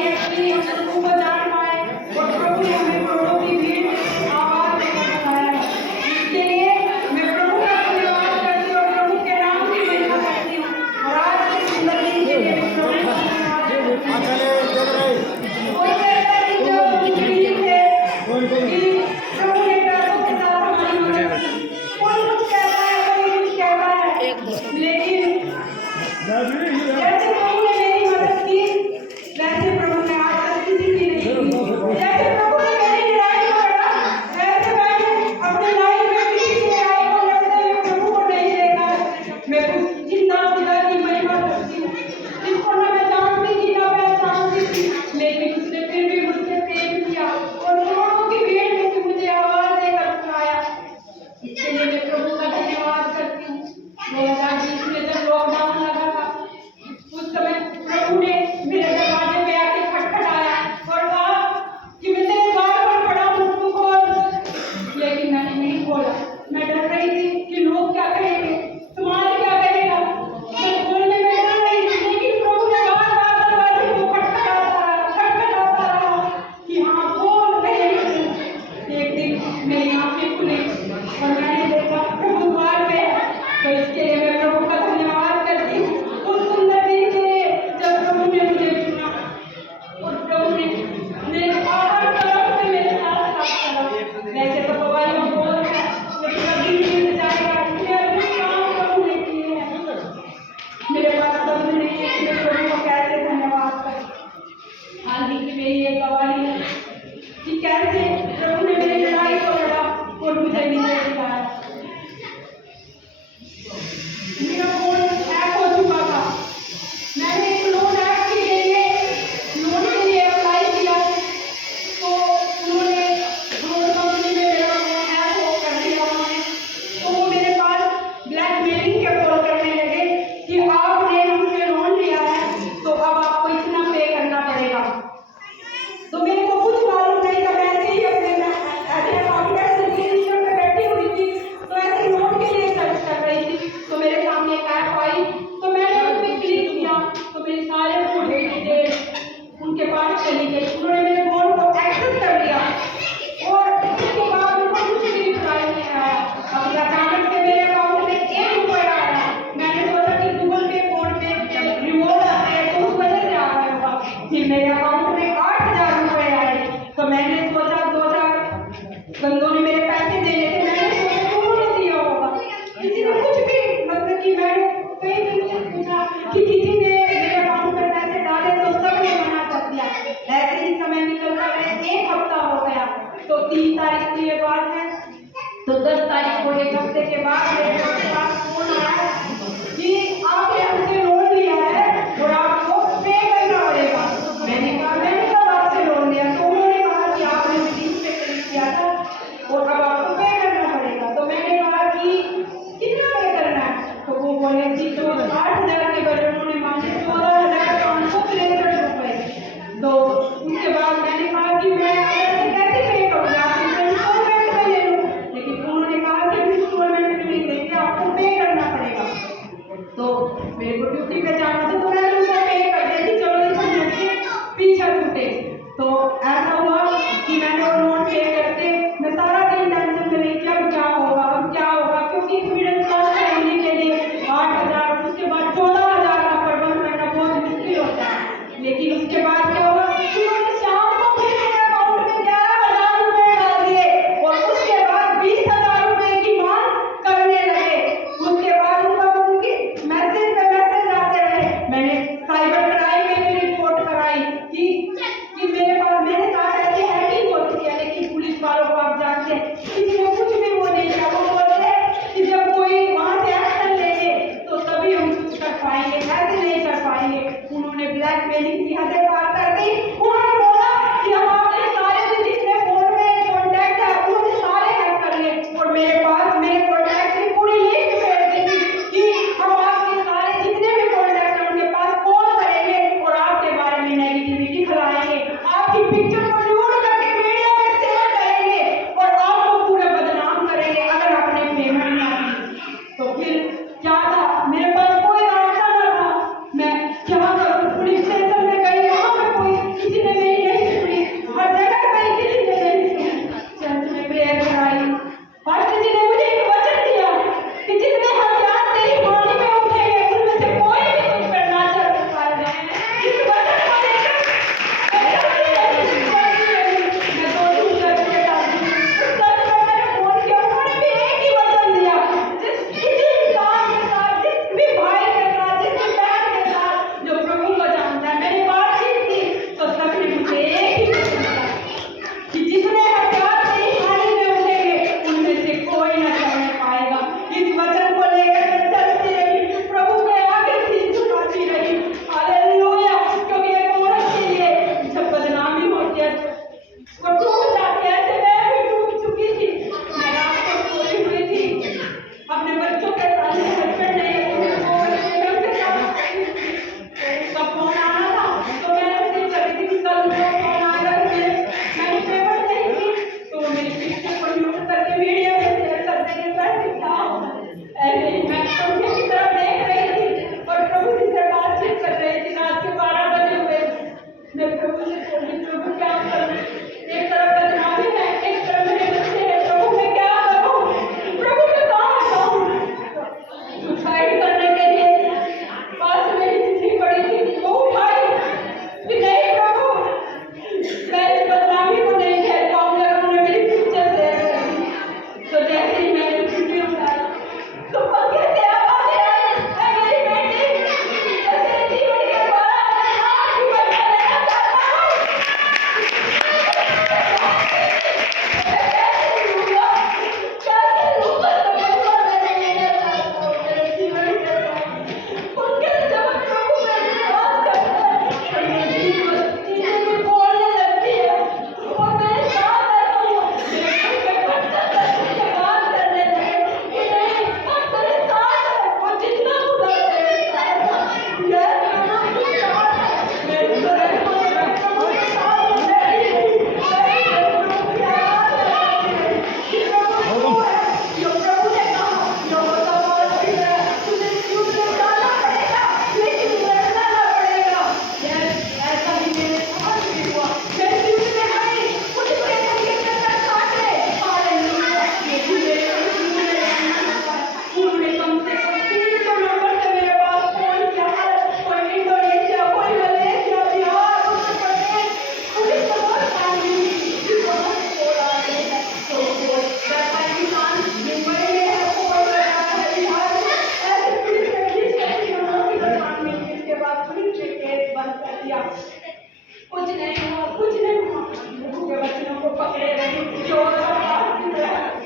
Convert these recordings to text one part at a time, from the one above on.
हमारी एक्चुअली हम प्रभु को जान पाए और प्रभु ने हमें करोड़ों की भीड़ में आवाज देकर बुलाया। इसके लिए मैं प्रभु का धन्यवाद करती हूँ और प्रभु के नाम की महिमा करती हूँ और आज की सुंदर दिन के लिए मैं प्रभु का धन्यवाद करती हूँ। कोई कहता है कि जो उम्मीद है कि प्रभु ने पैसों के साथ हमारी मदद की, कोई कुछ कहता है, कोई कुछ कहता है, लेकिन जैसे प्रभु ने मेरी मदद की वैसे प्रभु ने आज तक किसी की नहीं की। जैसे प्रभु ने मेरी लड़ाई को लड़ा वैसे मैंने अपनी लाइफ में किसी की लड़ाई को लड़ते हुए प्रभु को नहीं देखा। मैं उस जिंदा खुदा की महिमा करती हूँ जिसको न मैं जानती थी न पहचानती थी, लेकिन उसने फिर भी मुझसे प्रेम किया और करोड़ों की भीड़ में से मुझे आवाज देकर बुलाया। इसके लिए मैं प्रभु का धन्यवाद करती हूँ। 2020 में जब लॉकडाउन लगा था उस समय प्रभु ने मेरे दरवाजे पे आके खटखटाया और कहा कि मैं तेरे द्वार पर खड़ा हूँ, तू खोल। लेकिन मैंने नहीं खोला। मैं डर रही थी कि लोग क्या कहेंगे, समाज क्या कहेगा। मैं खोलने में डर रही थी, लेकिन प्रभु ने बार बार दरवाजे को खटखटाता रहा कि हाँ बोल, मैं यही हूँ। एक दिन मेरी आंखें खुली और मैंने देखा प्रभु द्वार पे। तो इसके लिए मैं प्रभु का धन्यवाद करती हूँ उस सुंदर दिन के लिए जब प्रभु ने मुझे चुना और प्रभु ने मेरे हर तरफ से मेरे साथ चला। वैसे तो पवारियों बोल है लेकिन अभी मिल जाएगा, इसलिए अपने काम प्रभु ने किए हैं। मेरे पास शब्द नहीं है कि मैं प्रभु को कैसे धन्यवाद करूं। हाल ही की मेरी एक गवाही है कि कैसे प्रभु ने मेरी लड़ाई को लड़ा और मुझे नीचे दिखाया। मेरा फोन हैक हो चुका था। मैंने एक लोन ऐप के लिए लोन के लिए अप्लाई किया तो उन्होंने लोन कंपनी में मेरा फोन हैक हो कर दिया उन्होंने। तो वो मेरे पास ब्लैकमेलिंग के कॉल करने लगे कि आपने हमसे लोन लिया है तो अब आपको इतना पे करना पड़ेगा। तो मेरे को कुछ मालूम नहीं था, मैं ऐसे ही अपने में बैठी हुई थी तो ऐसे लोन के लिए सर्च कर रही थी। तो मेरे सामने एक ऐप आई तो मैंने उस पर क्लिक किया तो मेरे सारे फोन डिटेल उनके पास चली गई। उन्होंने मेरे फोन को एक्सेस कर लिया और इसके बाद उनको कुछ भी रिप्लाई नहीं आया। अभी अचानक से मेरे अकाउंट में 1 रुपया आया। मैंने सोचा कि गूगल पे फोन पे रिवॉर्ड आते हैं तो उस वजह से आ गया होगा। फिर मेरे अकाउंट में 8,000 रुपए आए तो मैंने सोचा 2,000 बंदों ने मेरे पैसे देने थे, मैंने सोचा उन्होंने दिया होगा। किसी ने कुछ भी मतलब कि मैंने कई दिनों से पूछा कि किसी ने मेरे अकाउंट में पैसे डाले तो सबने मना कर दिया। ऐसे ही समय निकलता गया, 1 हफ्ता हो गया तो 3 तारीख की ये बात है। तो 10 तारीख को 1 हफ्ते के बाद मेरे पास फोन आया कि आपने हमसे लोन लिया है और आपको पे करना पड़ेगा। मैंने कहा मैं प्रभु से बोली प्रभु क्या करूं, एक तरफ बदनामी है, एक तरफ मेरे बच्चे हैं, प्रभु मैं क्या करूं, प्रभु मैं कहाँ जाऊं। सुसाइड करने के लिए पास मेरी चिट्ठी पड़ी थी, वो उठाई कि नहीं प्रभु मैं इस बदनामी को नहीं झेल पाऊंगा, उन्होंने मेरी पिक्चर देख ली। तो जैसे ही मैंने चिट्ठी उठाई तो पंखे से आवाज़ें आई, मेरी बेटी जैसे जीवन के द्वारा अपने आप जीवन का लेना चाहता हूँ। कैसे लूँगा तो बिल्कुल मैं नहीं लेना चाहता हूँ मेरे जीवन के द्वारा। उनके जब प्रभु मेरी बात करता है तो ये चीज़ें भी बोलने लगती है और मेरे साथ रहता हूँ, मेरे बच्चे से बात करने लगे कि नहीं हम तेरे साथ हैं, वो जितना खुदा तेरे साथ है, यह प्रभु के साथ है, मेरे तरह को प्रभु के साथ है, मेरी प्रभु की आवाज़ है कि प्रभु तू है, जो प्रभु ने कहा जो होता बहुत ठीक है, तुझे युद्ध में जाना पड़ेगा लेकिन लड़ना ना पड़ेगा। यह ऐसा ही मेरे साथ भी हुआ, मैं युद्ध में गई, मुझे बड़े तरीके से काटे, हालेलुया, लेकिन मेरे उन्होंने कम से कम 300 नंबर से मेरे पास फोन किया है, कोई इंडोनेशिया, कोई मलेशिया, बिहार, उत्तर प्रदेश, पुलिस तो बहुत सारी थी, वहाँ से कॉल आ रही है। तो वैसा इंसान मुंबई में है, कॉल कर रहा है बिहार में, ऐसे पुलिस ने लिस्ट ऐसी बना दी बदनाम में, जिसके बाद पुलिस ने केस बंद कर दिया। कुछ नहीं हुआ, कुछ नहीं हुआ, प्रभु के वचनों को पकड़े रही, जो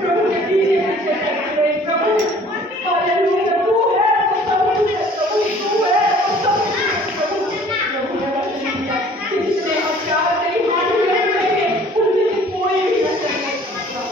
प्रभु के पीछे पीछे चलते रहे। प्रभु हालेलुया, तू है वो सब कुछ है, प्रभु तू है वो सब कुछ है, प्रभु प्रभु ने वचन दिया कि जितने हथियार तेरी हाथ में रहेंगे उनमें से कोई भी न चलने पाएगा।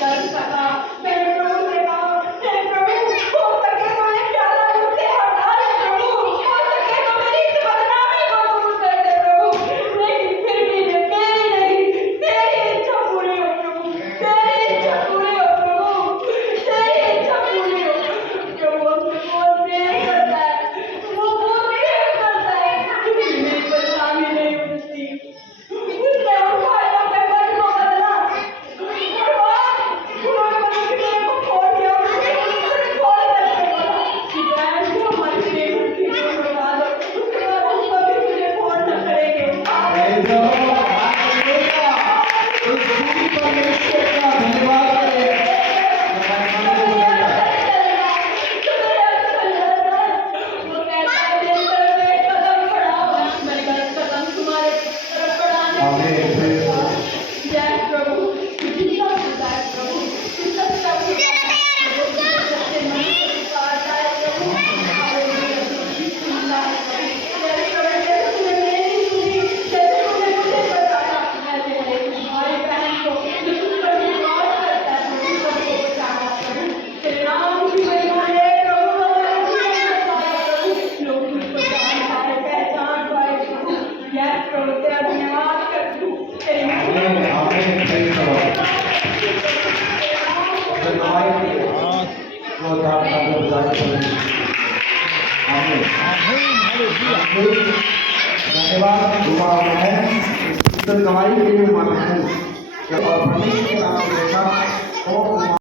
डर सका, मैंने प्रभु से कहा हे प्रभु हो सके तो ये प्याला मुझसे हटा ले प्रभु, हो सके तो मेरी इस बदनामी को दूर कर दे प्रभु, लेकिन फिर भी मेरी नहीं तेरी इच्छा पूरी हो प्रभु, तेरी इच्छा पूरी हो प्रभु, तेरी इच्छा पूरी हो प्रभु। उसमें बहुत प्रेम करता है, वो बहुत प्रेम करता है, लेकिन मेरी बदनामी नहीं होती। उसने उठाया अपने मन को बदला और वहाँ उन्होंने मेरे को खोल दिया, उन्होंने खोल करके बोला कि बहन जो हमारी प्रेम की जो बता दो, उसके बाद हम कभी तुझे फोन न करेंगे। धन्यवाद दुआ है, गवाही के लिए माना है और परमेश्वर